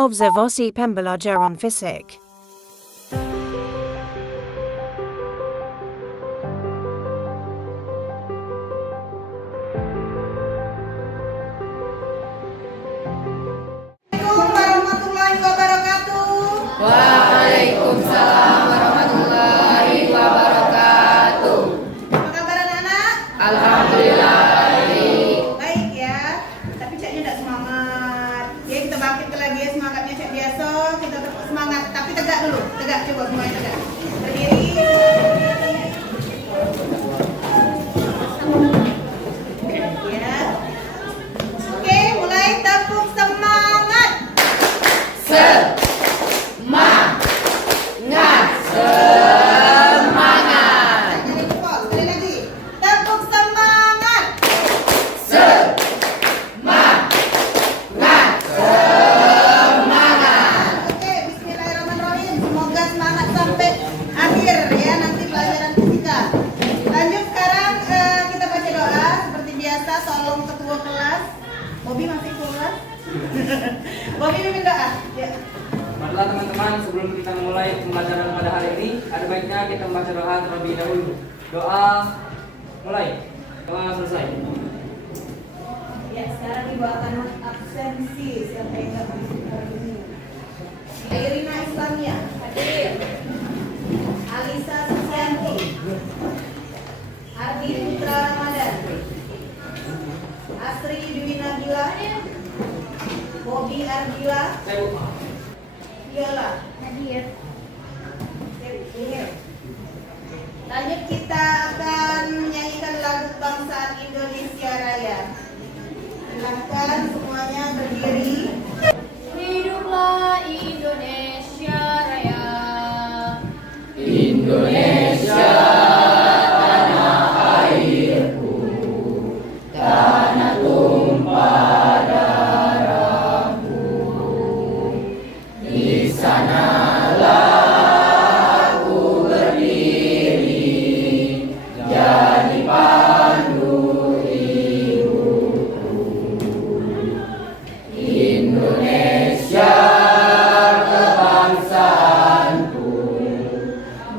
Obserwacji pembelajaran fisik. Warahmatullahi wabarakatuh. Waalaikumsalam warahmatullahi wabarakatuh. Apa kabar anak-anak? Alhamdulillah. Baik ya. Tapi Caknya tidak semangat. Ya kita bangkit lagi ya semangatnya Cak biasa. Kita tetap semangat. Tapi tegak dulu. Tegak coba semuanya tegak. Berdiri. Ya. Oke, mulai tepuk semangat. Jadi lupa, sekali lagi. Tepuk semangat. Oke, bismillahirrahmanirrahim. Semoga semangat sampai akhir ya nanti pelajaran fisika. Lanjut sekarang kita baca doa seperti biasa. Tolong ketua kelas. Bobby masih kelas. Bobby mimpin doa. Ya. Marilah teman-teman, sebelum kita memulai pembelajaran pada hari ini, ada baiknya kita membaca doa terlebih dahulu. Doa mulai. Doa selesai. Ya, sekarang Ibu akan absensi. Siapa yang nggak masuk hari ini? Irina Islamia hadir. Alisa Susianti, Ardi Putra Ramadan, Asri Dwi Nabila, Bobby Ardila, Saya Viola hadir. Lanjut kita akan menyanyikan lagu Bangsaan Indonesia Raya. Silakan semuanya berdiri. Hiduplah Indonesia Raya. Indonesia, tanah airku, tanah tumpah darahku. Di sanalah aku berdiri, jadi pandu hidupku. Indonesia, kebangsaanku,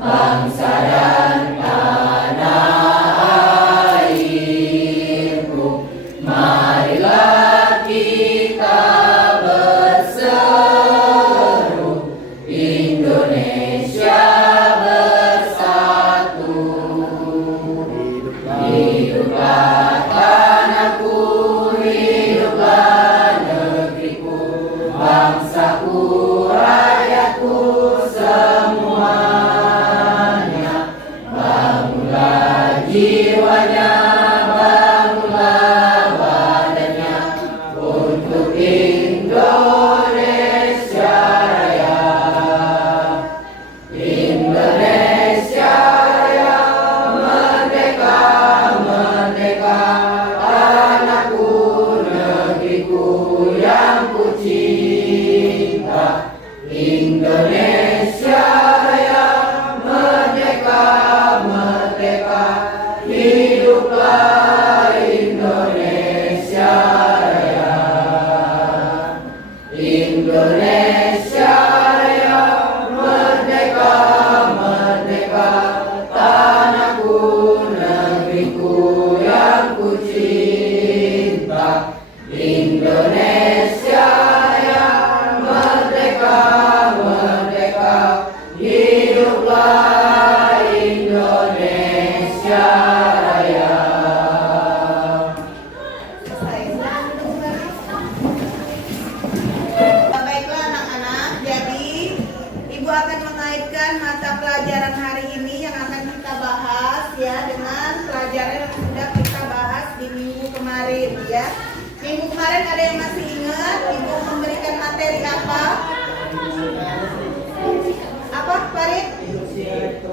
bangsa dan tanah airku. Marilah kita berseru, Indonesia bersatu. Hiduplah tanahku, hiduplah negeriku, bangsaku, rakyatku semuanya. Bangunlah jiwanya, bangunlah badannya, untuk Indonesia Raya. Indonesia Raya, merdeka, merdeka, tanahku, negeriku yang ku cinta. Indonesia Raya, merdeka, merdeka, hiduplah Indonesia Raya. Indonesia Raya, merdeka, merdeka, tanahku, negeriku yang ku cinta. Indonesia Raya, merdeka, merdeka, hiduplah Indonesia Raya. Selesai. Baiklah anak-anak, jadi Ibu akan mengaitkan mata pelajaran hari ini yang akan kita bahas ya dengan pelajaran yang sudah kita bahas di minggu kemarin ya. Minggu kemarin ada yang masih ingat Ibu memberikan materi apa? Apa Farid?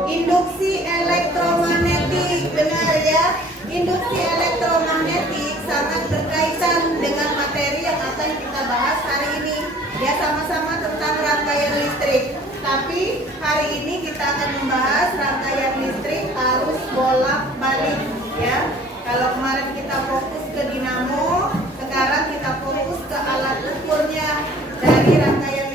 Induksi elektromagnetik, benar ya. Induksi elektromagnetik sangat berkaitan dengan materi yang akan kita bahas hari ini. Ya, sama-sama tentang rangkaian listrik. Tapi hari ini kita akan membahas rangkaian listrik arus bolak-balik ya. Kalau kemarin kita fokus ke dinamo, sekarang kita fokus ke alat ukurnya dari rangkaian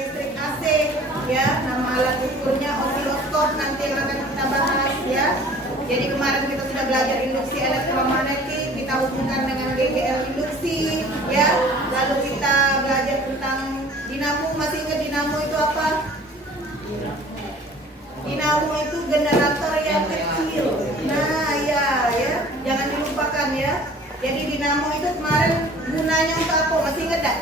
Jadi kemarin kita sudah belajar induksi elektromagnetik, kita hubungkan dengan GGL induksi, ya. Lalu kita belajar tentang dinamo. Masih ingat dinamo itu apa? Dinamo itu generator yang kecil. Nah, ya, jangan dilupakan ya. Jadi dinamo itu kemarin gunanya untuk apa? Masih ingat tak?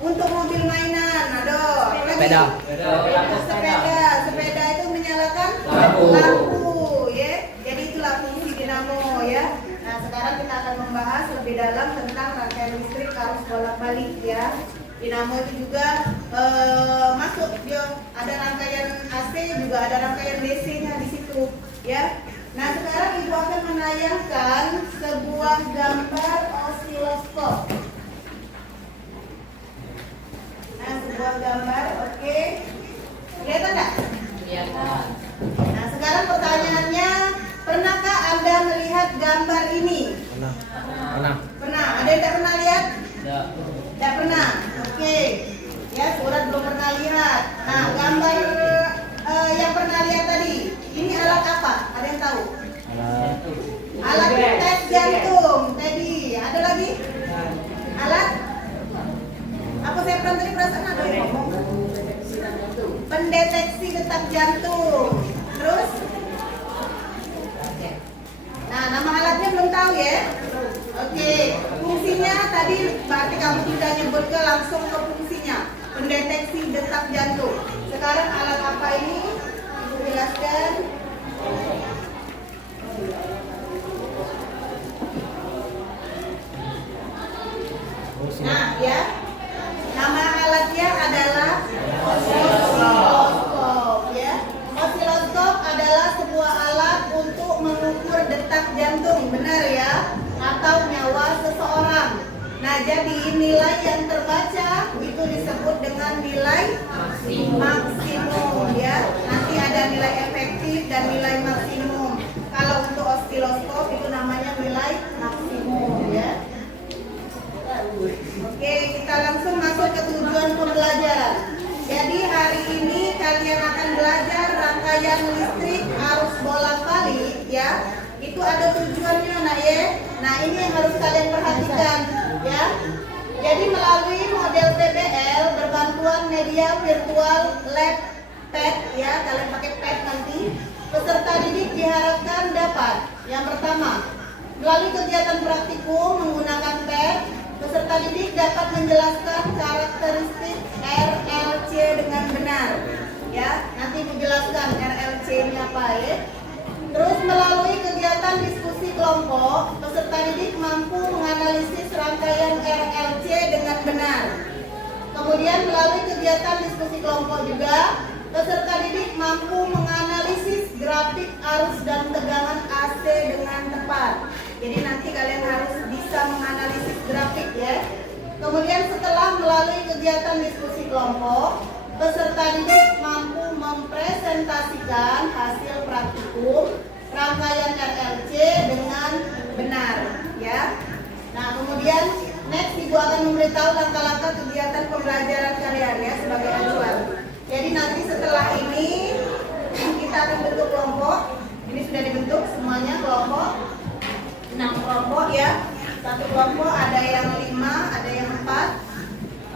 Untuk mobil mainan. Aduh, apa lagi? Sepeda itu menyalakan lampu, ya. Jadi itulah fungsi dinamo, ya. Nah, sekarang kita akan membahas lebih dalam tentang rangkaian listrik arus bolak-balik, ya. Dinamo itu juga masuk, dia ada rangkaian AC, juga ada rangkaian DC-nya di situ, ya. Nah, sekarang Ibu akan menayangkan sebuah gambar osiloskop. Nah, sebuah gambar, oke. Kelihatan nggak? Kelihatan. Nah, sekarang pertanyaannya, pernahkah Anda melihat gambar ini? Pernah. Ada yang tidak pernah lihat? Tidak pernah. Oke. Ya, surat belum pernah lihat. Nah, gambar yang pernah lihat tadi, ini alat apa? Ada yang tahu? Alat tes jantung. Tadi, ada lagi? Alat? Apa saya pernah tadi perasaan ada yang ngomong? Pendeteksi detak jantung. Terus? Nah, nama alatnya belum tahu ya? Oke, fungsinya tadi berarti kamu sudah nyebut ke langsung ke fungsinya. Pendeteksi detak jantung. Sekarang alat apa ini? Ibu jelaskan. Nah, ya. Nama alatnya adalah osiloskop, ya. Osiloskop adalah sebuah alat untuk mengukur detak jantung, benar ya? Atau nyawa seseorang. Nah, jadi nilai yang terbaca itu disebut dengan nilai maksimum, ya. Nanti ada nilai efektif dan nilai maksimum. Kalau untuk osiloskop itu namanya nilai maksimum, ya. Oke, kita langsung masuk ke tujuan pembelajaran. Jadi hari ini kalian akan belajar rangkaian listrik arus bolak-balik, ya. Itu ada tujuannya, nak ya. Nah, ini yang harus kalian perhatikan, ya. Jadi melalui model PBL berbantuan media virtual lab pad, ya. Kalian pakai pad nanti. Peserta didik diharapkan dapat yang pertama, melalui kegiatan praktikum menggunakan pad, peserta didik dapat menjelaskan karakteristik RLC dengan benar, ya. Nanti menjelaskan RLC ini apa, ya. Terus melalui kegiatan diskusi kelompok, peserta didik mampu menganalisis rangkaian RLC dengan benar. Kemudian melalui kegiatan diskusi kelompok juga, peserta didik mampu menganalisis grafik arus dan tegangan AC dengan tepat. Jadi nanti kalian harus bisa menganalisis grafik, ya. Kemudian setelah melalui kegiatan diskusi kelompok, peserta didik mampu mempresentasikan hasil praktikum rangkaian RLC dengan benar, ya. Nah, kemudian next Ibu akan memberitahu langkah-langkah kegiatan pembelajaran kalian, ya, sebagai acuan. Jadi nanti setelah ini kita akan bentuk kelompok. Ini sudah dibentuk semuanya kelompok. 6 kelompok, ya. Satu kelompok ada yang 5, ada yang 4.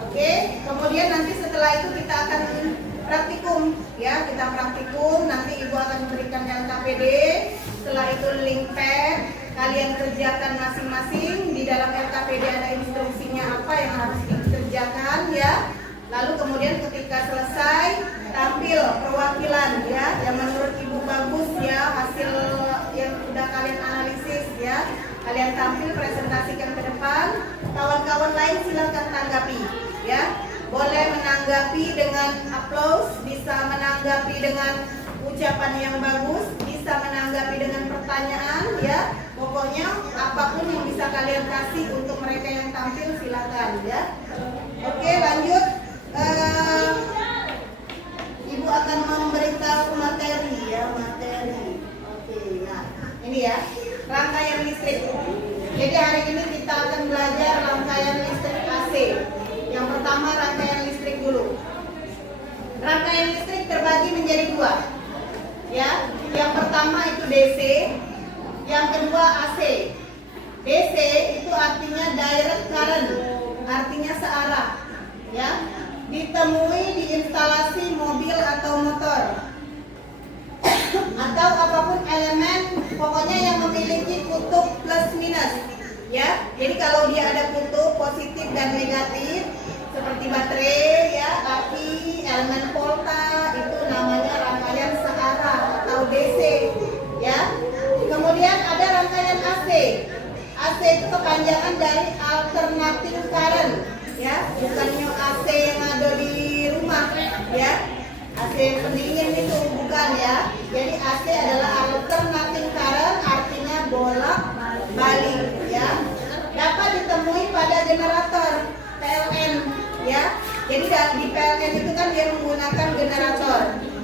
Oke, kemudian nanti setelah itu kita akan praktikum, ya. Kita praktikum, nanti Ibu akan memberikan LKPD. Setelah itu link pad, kalian kerjakan masing-masing. Di dalam LKPD ada instruksinya apa yang harus dikerjakan, ya. Lalu kemudian ketika selesai tampil perwakilan, ya, yang menurut Ibu bagus, ya, hasil yang sudah kalian analisis, ya. Kalian tampil, presentasikan ke depan. Kawan-kawan lain silakan tanggapi, ya. Boleh menanggapi dengan aplaus, bisa menanggapi dengan ucapan yang bagus, bisa menanggapi dengan pertanyaan, ya. Pokoknya apapun yang bisa kalian kasih untuk mereka yang tampil silakan, ya. Oke, lanjut. Ibu akan memberitahu materi, ya, materi. Oke, nah ini ya, rangkaian listrik. Jadi hari ini kita akan belajar rangkaian listrik AC. Yang pertama rangkaian listrik dulu. Rangkaian listrik terbagi menjadi 2. Ya, yang pertama Yang kedua AC. DC itu artinya direct current, artinya searah, ya. Ditemui di instalasi mobil atau motor atau apapun elemen, pokoknya yang memiliki kutub plus minus, ya. Jadi kalau dia ada kutub positif dan negatif seperti baterai, ya, api, elemen volta, itu namanya rangkaian searah atau DC, ya. Kemudian ada rangkaian AC. AC itu kepanjangan dari alternating current, ya, bukannya AC yang ada di rumah, ya. AC pendingin itu bukan, ya. Jadi AC adalah alternating current, artinya bolak balik, ya. Dapat ditemui pada generator PLN, ya. Jadi di PLN itu kan dia menggunakan generator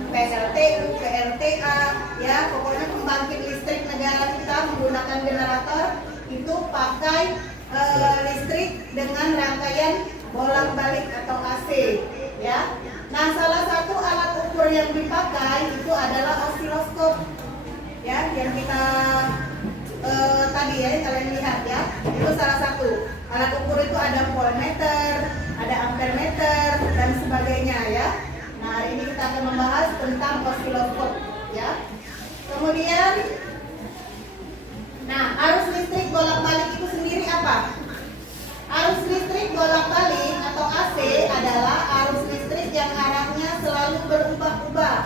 PLTU, PLTA, ya. Pokoknya pembangkit listrik negara kita menggunakan generator itu pakai listrik dengan rangkaian bolak-balik atau AC, ya. Nah, salah satu alat ukur yang dipakai itu adalah osiloskop, ya, yang kita tadi ya kalian lihat, ya. Itu salah satu alat ukur. Itu ada voltmeter, ada ampermeter dan sebagainya, ya. Nah, hari ini kita akan membahas tentang osiloskop, ya. Kemudian, nah, arus listrik bolak-balik itu sendiri apa? Arus listrik bolak-balik atau AC adalah arus listrik yang arahnya selalu berubah-ubah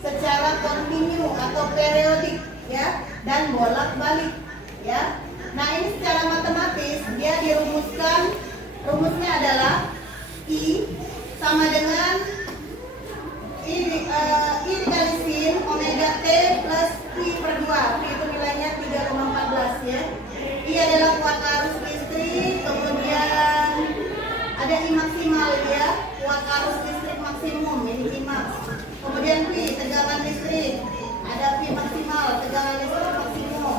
secara kontinu atau periodik, ya, dan bolak-balik, ya. Nah, ini secara matematis dia dirumuskan, rumusnya adalah I sama dengan I dikali sin omega T plus I per 2. I itu nilainya 3,14, ya. I adalah kuat arus listrik, kemudian ada I maksimal, ya, kuat arus listrik maksimum, ini I max. Kemudian P tegangan listrik, ada P maksimal, tegangan listrik maksimum.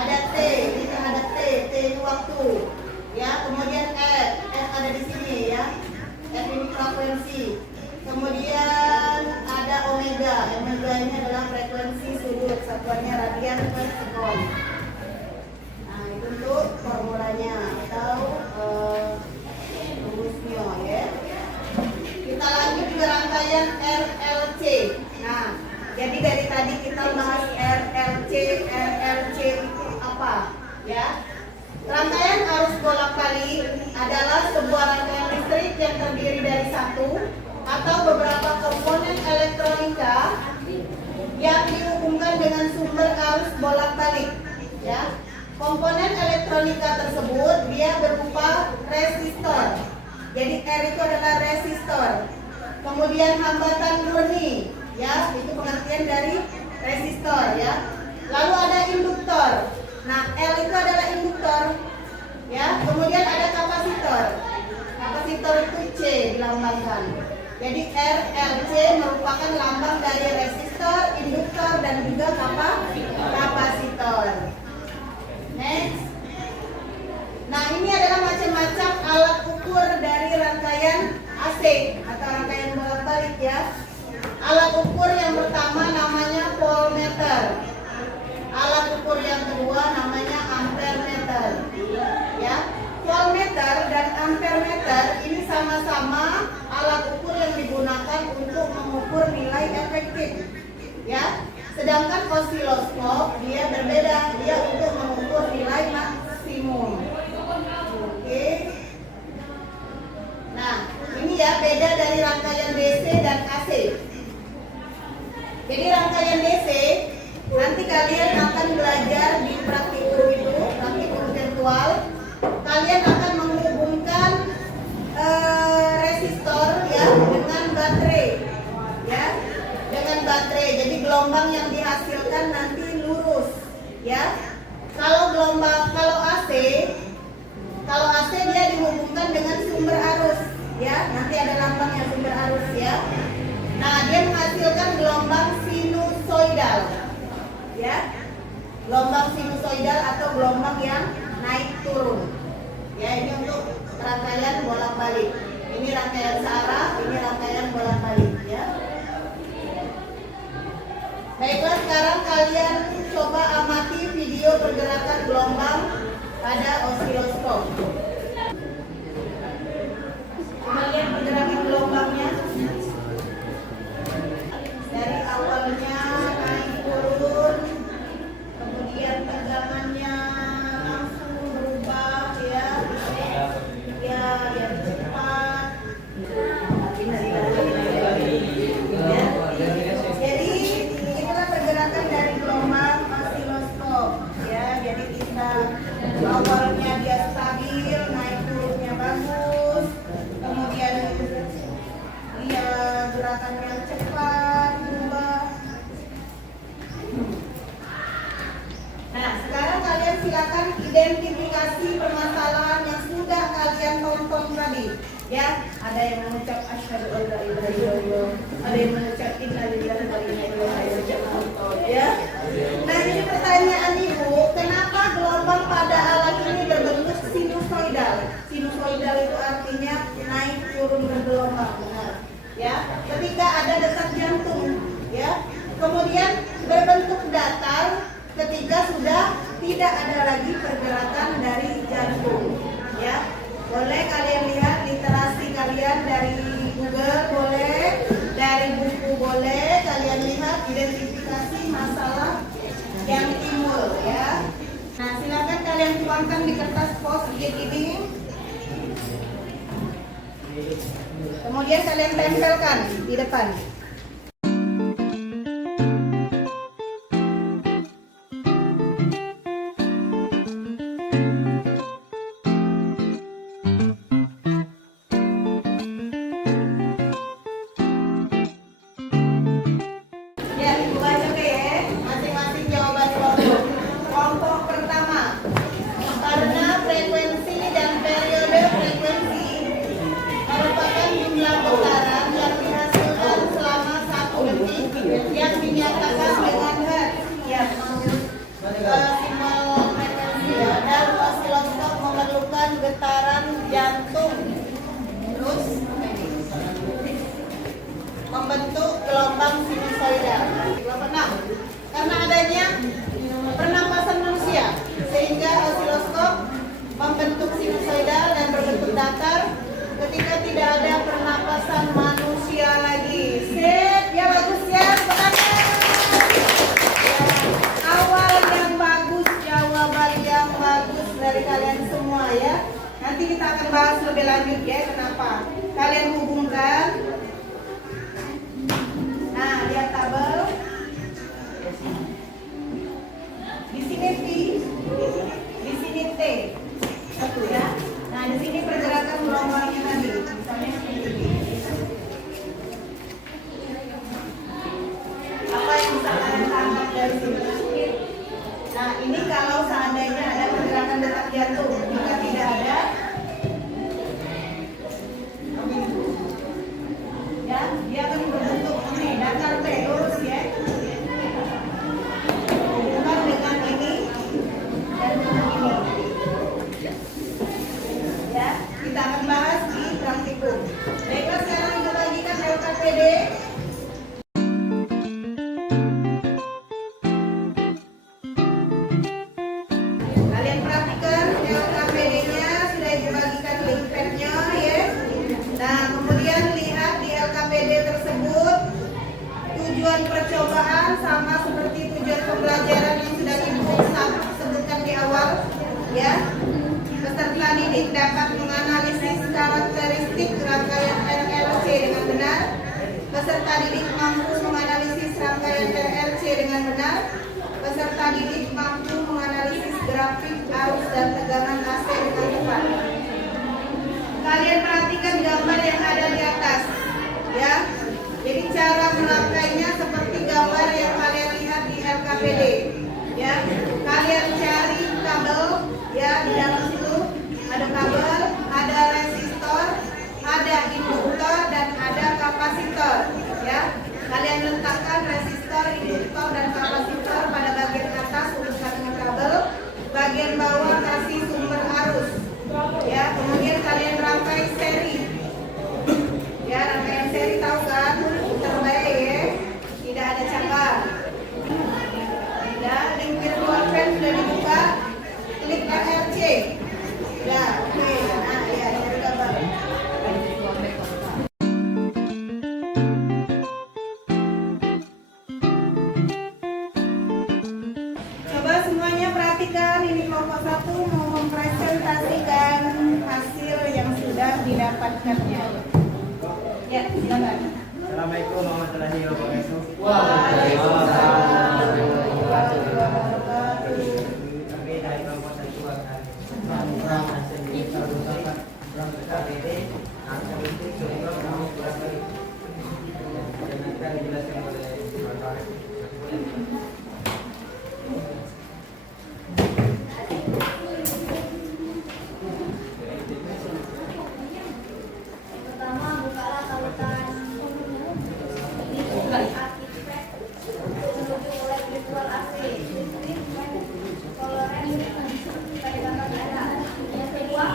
Ada T, ini ada T itu waktu, ya. Kemudian F ada di sini, ya. F ini frekuensi. Kemudian ada omega, omega ini adalah frekuensi sudut, satuannya radian per sekon. Nah, itu untuk formulanya atau rumusnya, ya. Kita lanjut ke rangkaian RLC. Nah, jadi dari tadi kita bahas RLC itu apa, ya? Rangkaian arus bolak-balik adalah sebuah rangkaian listrik yang terdiri dari satu atau beberapa komponen elektronika yang dihubungkan dengan sumber arus bolak-balik, ya. Komponen elektronika tersebut dia berupa resistor. Jadi R itu adalah resistor. Kemudian hambatan murni, ya, itu pengertian dari resistor, ya. Lalu ada induktor. Nah, L itu adalah induktor, ya. Kemudian ada kapasitor. Kapasitor itu C dilambangkan. Jadi RLC merupakan lambang dari resistor, induktor, dan juga kapasitor. Next. Nah, ini adalah macam-macam alat ukur dari rangkaian AC atau rangkaian bolak-balik, ya. Alat ukur yang pertama namanya voltmeter. Alat ukur yang kedua namanya ampermeter, ya. Voltmeter dan ampermeter ini sama-sama alat ukur yang digunakan untuk mengukur nilai efektif, ya. Sedangkan osiloskop dia berbeda, dia untuk mengukur nilai maksimum. Oke. Nah, ini ya beda dari rangkaian DC dan AC. Jadi rangkaian DC nanti kalian akan belajar di praktikum itu, praktikum virtual. Kalian akan menghubungkan resistor, ya, dengan baterai, ya, dengan baterai. Jadi gelombang yang dihasilkan nanti lurus, ya. Kalau AC dia dihubungkan dengan sumber arus, ya. Nanti ada lambangnya sumber arus, ya. Nah, dia menghasilkan gelombang sinusoidal, ya. Gelombang sinusoidal atau gelombang yang naik turun, ya. Ini untuk rangkaian bolak-balik. Ini rangkaian searah, ini rangkaian bolak-balik, ya. Baiklah, sekarang kalian coba amati video video pergerakan gelombang pada osiloskop. Kita lihat pergerakan gelombangnya. Dari awalnya naik turun, kemudian tegangannya langsung berubah ya, yang cepat. Ya. Jadi inilah pergerakan dari gelombang osiloskop ya. Jadi kita awalnya dia stabil, naik turunnya bagus, kemudian dia gerakan yang cepat berubah. Nah, sekarang kalian silakan identifikasi permasalahan yang sudah kalian tonton tadi. Ya, ada yang mengucap asyhadu an la ilaha illallah, ada yang mengucap inna lillahi wa inna ilaihi raji'un. Ya. Nah, ini pertanyaan Ibu, kenapa gelombang pada alat ini berbentuk sinusoidal? Sinusoidal itu artinya naik turun bergelombang, benar. Ya, ketika ada detak jantung, ya. Kemudian berbentuk datar ketika sudah tidak ada lagi pergerakan dari jantung, ya. Boleh kalian lihat literasi kalian dari Google, boleh dari buku, boleh kalian lihat identifikasi masalah yang timbul, ya. Nah, silakan kalian tuangkan di kertas post-it ini. Kemudian kalian tempelkan di depan. Ya, Ibu baca deh ya, masing-masing jawaban kelompok. Kelompok pertama, karena frekuensi dan periode frekuensi merupakan jumlah putaran yang dihasilkan selama 1 detik yang dinyatakan dengan hertz. Ya, simbol frekuensi ya. Dan osiloskop memerlukan getaran jantung. Terus membentuk gelombang sinusoidal. Kelompok 6, karena adanya pernapasan manusia sehingga osiloskop membentuk sinusoidal dan berbentuk datar ketika tidak ada pernapasan manusia lagi. Sip, ya bagus ya, pertanyaan. Awal yang bagus, jawaban yang bagus dari kalian semua ya. Nanti kita akan bahas lebih lanjut ya, kenapa. Kalian hubungkan. Nah, lihat tabel. Di sini P, di sini T. Satu ya. Nah, di sini pergerakan gelombangnya tadi. Misalnya seperti ini. Apa yang bisa kalian tangkap dari sini? Nah, ini kalau seandainya ada pergerakan detak jantung, jika tidak ada, ya, dia akan berbentuk ini datar T lurus ya. Hubungan dengan ini dan dengan ini. Ya, kita akan bahas di praktikum. Baiklah, sekarang kita bagikan LKPD. Kalian perhatikan LKPD-nya sudah dibagikan link pad-nya ya. Nah, kemudian lihat di LKPD tersebut tujuan percobaan sama seperti tujuan pembelajaran yang sudah Ibu sebutkan di awal ya. Peserta didik dapat menganalisis karakteristik rangkaian RLC dengan benar. Peserta didik mampu menganalisis rangkaian RLC dengan benar. Peserta didik mampu menganalisis grafik arus dan tegangan AC dengan tepat. Kalian perhatikan gambar yang ada di atas, ya. Jadi cara merangkainya seperti gambar yang kalian lihat di LKPD, ya. Kalian cari kabel, ya, di dalam situ ada kabel, ada resistor, ada induktor dan ada kapasitor, ya. Ya, silakan. Assalamualaikum warahmatullahi wabarakatuh. Waalaikumsalam. Kami dari kelompok satu akan berang hasil berang KDD akan itu sebelum kami berapa dan akan dijelaskan oleh Bapak. Pertama, bukalah tautan ini dari arsitek menuju oleh virtual AC listrik tolerance pegangan data. Yang kedua,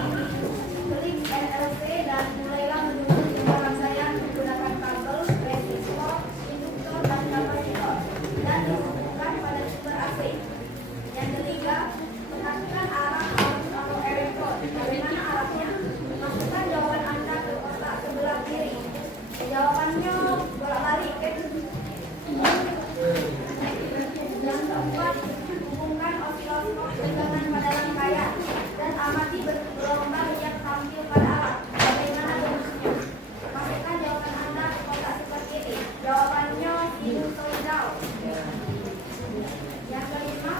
klik NLC dan mulailah menyusun jumlah rangkaian menggunakan kabel, resistor, induktor, dan kapasitor dan dihubungkan pada sumber AC. Yang ketiga, perhatikan arah arus atau elektron. Bagaimana arahnya? Masukkan jawaban Anda ke kotak sebelah kiri. Jawabannya bolak-balik. Yang keempat, hubungkan osiloskop tegangan pada rangkaian dan amati gelombang yang tampil pada alat. Bagaimana bentuknya? Masukkan jawaban Anda ke kotak seperti ini. Jawabannya sinusoidal. Yang kelima,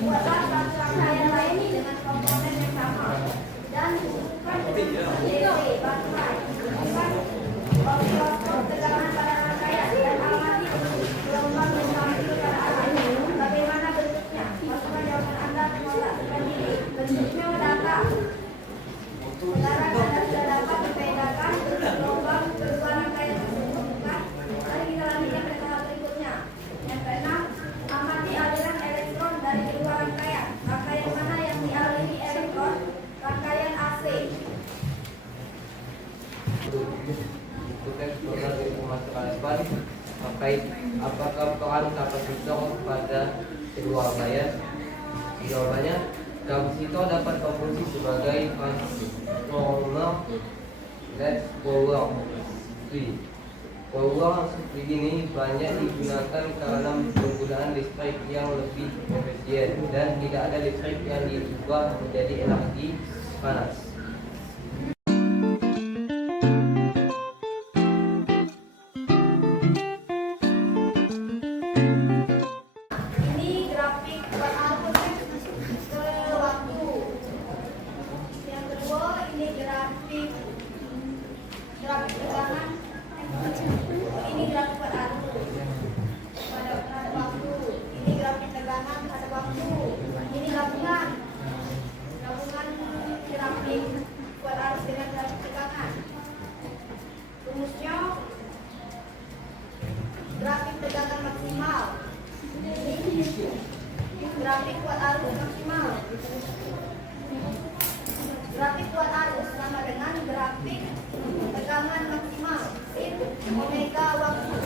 buatlah satu rangkaian lain dengan komponen yang sama dan hubungkan dengan DC baterai. Hubungkan osiloskop tegangan pada rangkaian dan amati gelombang yang tampil pada alat. Bagaimana bentuknya? Masukkan jawaban Anda ke kotak seperti ini. Bentuknya data. Sekarang Anda sudah dapat membedakan gelombang kedua rangkaian tersebut, bukan? Mari kita lanjutkan ke tahap berikutnya. Yang keenam, amati aliran elektron dari kedua rangkaian. Rangkaian mana yang dialiri elektron? Rangkaian AC. Itu teks dari pemasaran terkait apakah peran kapasitor pada kedua rangkaian. Jawabannya, kapasitor dapat berfungsi sebagai transformer LED power supply. Power supply ini banyak digunakan karena penggunaan listrik yang lebih efisien dan tidak ada listrik yang diubah menjadi energi panas. Ini grafik buat arus ke waktu. Yang kedua, ini grafik tegangan. Ini grafik buat arus pada waktu. Ini grafik tegangan pada waktu. Ini gabungan grafik buat arus dengan grafik tegangan. Rumusnya grafik tegangan maksimal. Grafik kuat arus maksimal. Grafik kuat arus sama dengan grafik tegangan maksimal. Sin omega waktu.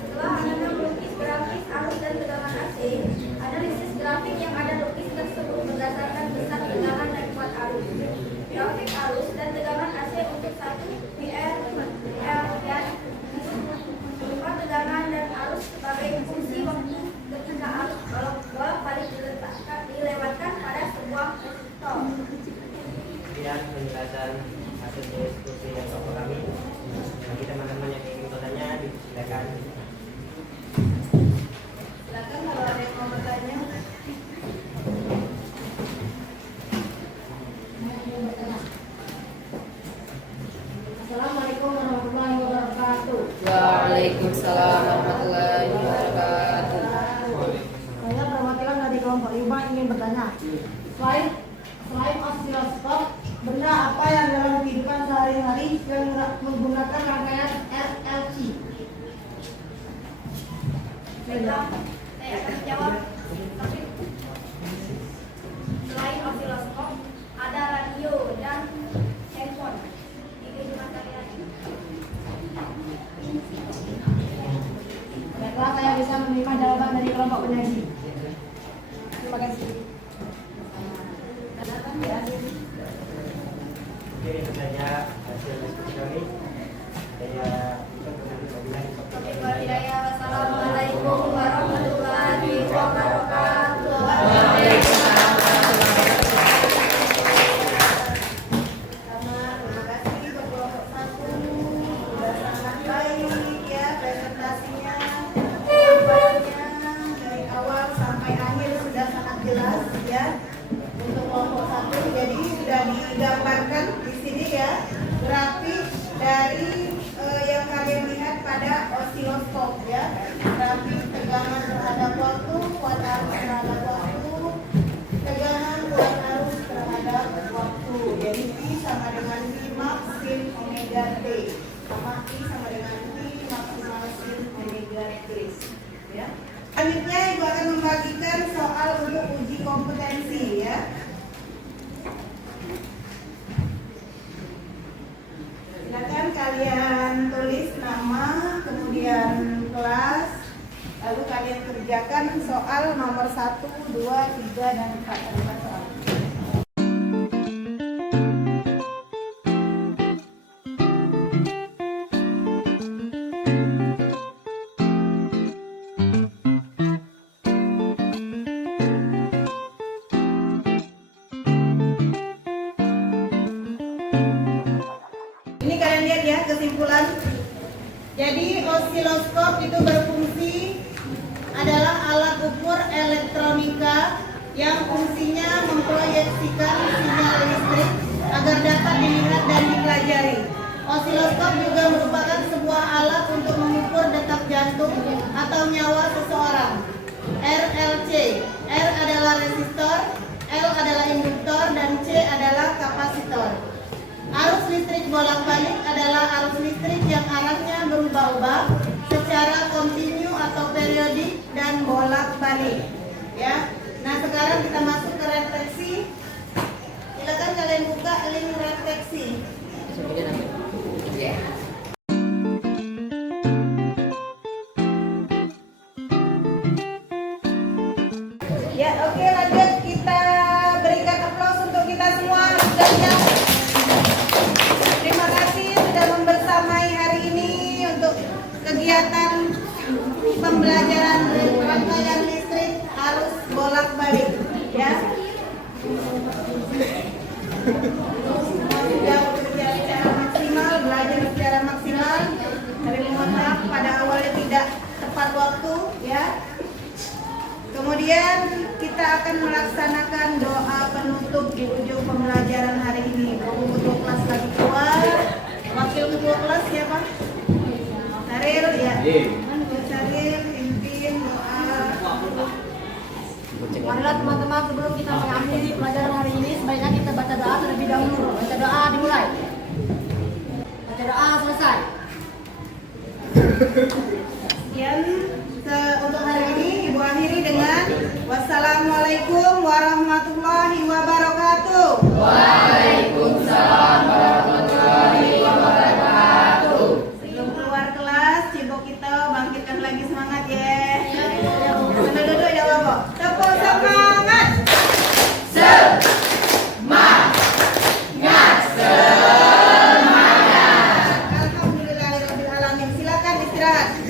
Setelah Anda melukis grafis arus dan tegangan AC, analisis grafik yang ada lukis tersebut berdasarkan besar tegangan dan kuat arus. Grafik arus dan tegangan AC untuk 1 PR dan berupa tegangan dan arus sebagai fungsi waktu ketika arus bolak-balik dilewatkan pada sebuah resistor. Sekian penjelasan hasil diskusi yang kelompok kami. Bagi teman-teman yang ingin bertanya, silakan. Silakan kalau ada yang mau bertanya. Assalamualaikum warahmatullahi wabarakatuh. Waalaikumsalam warahmatullahi wabarakatuh. Saya perwakilan dari kelompok 5 ingin bertanya. Selain osiloskop, benda apa yang dalam kehidupan sehari-hari yang menggunakan rangkaian RLC? Baiklah, saya akan menjawab. Tapi selain osiloskop, ada radio dan handphone di kehidupan sehari-hari. Baiklah, saya bisa menerima jawaban dari kelompok penyaji. Terima kasih. Mungkin itu saja hasil diskusi kami. Saya Oke, walhidayah. Wassalamualaikum warahmatullahi wabarakatuh. Sama, terima kasih kelompok dari yang kalian lihat pada osiloskop ya. Grafik tegangan terhadap waktu, kuat arus terhadap waktu, tegangan kuat arus terhadap waktu. Jadi P sama dengan V max sin omega T, sama I sama dengan P maksimal sin omega T. Ya. Selanjutnya Ibu akan membagikan soal untuk uji kompetensi ya. Silakan kalian tulis nama, kemudian kelas, lalu kalian kerjakan soal nomor 1, 2, 3, dan 4. Ada soal. Ini kalian lihat ya kesimpulan. Jadi osiloskop itu berfungsi adalah alat ukur elektronika yang fungsinya memproyeksikan sinyal listrik agar dapat dilihat dan dipelajari. Osiloskop juga merupakan sebuah alat untuk mengukur detak jantung atau nyawa seseorang. RLC. R adalah resistor, L adalah induktor, dan C adalah kapasitor. Arus listrik bolak-balik adalah arus listrik yang arahnya berubah-ubah secara kontinu atau periodik dan bolak-balik. Ya. Nah, sekarang kita masuk ke refleksi. Silakan kalian buka link refleksi. Ya, oke, lanjut kita berikan aplaus untuk kita semua. Terima kasih sudah membersamai hari ini untuk kegiatan pembelajaran rangkaian listrik arus bolak-balik ya. Sudah bekerja secara maksimal, belajar secara maksimal. Tapi mohon maaf pada awalnya tidak tepat waktu ya. Kemudian kita akan melaksanakan doa penutup di ujung pembelajaran hari ini. Ketua kelas lagi keluar. Wakil ketua kelas siapa? Saril ya. Saril, pimpin doa. Marilah teman-teman, sebelum kita mengakhiri pelajaran hari ini, sebaiknya kita baca doa terlebih dahulu. Baca doa dimulai. Baca doa selesai. Sekian untuk hari ini Ibu akhiri dengan wassalamualaikum warahmatullahi wabarakatuh. Waalaikumsalam warahmatullahi wabarakatuh. Sebelum keluar kelas, cibok kita bangkitkan lagi semangat ya. Sambil duduk ya Bapak. Tepuk semangat. Alhamdulillahirabbil alamin. Silakan istirahat.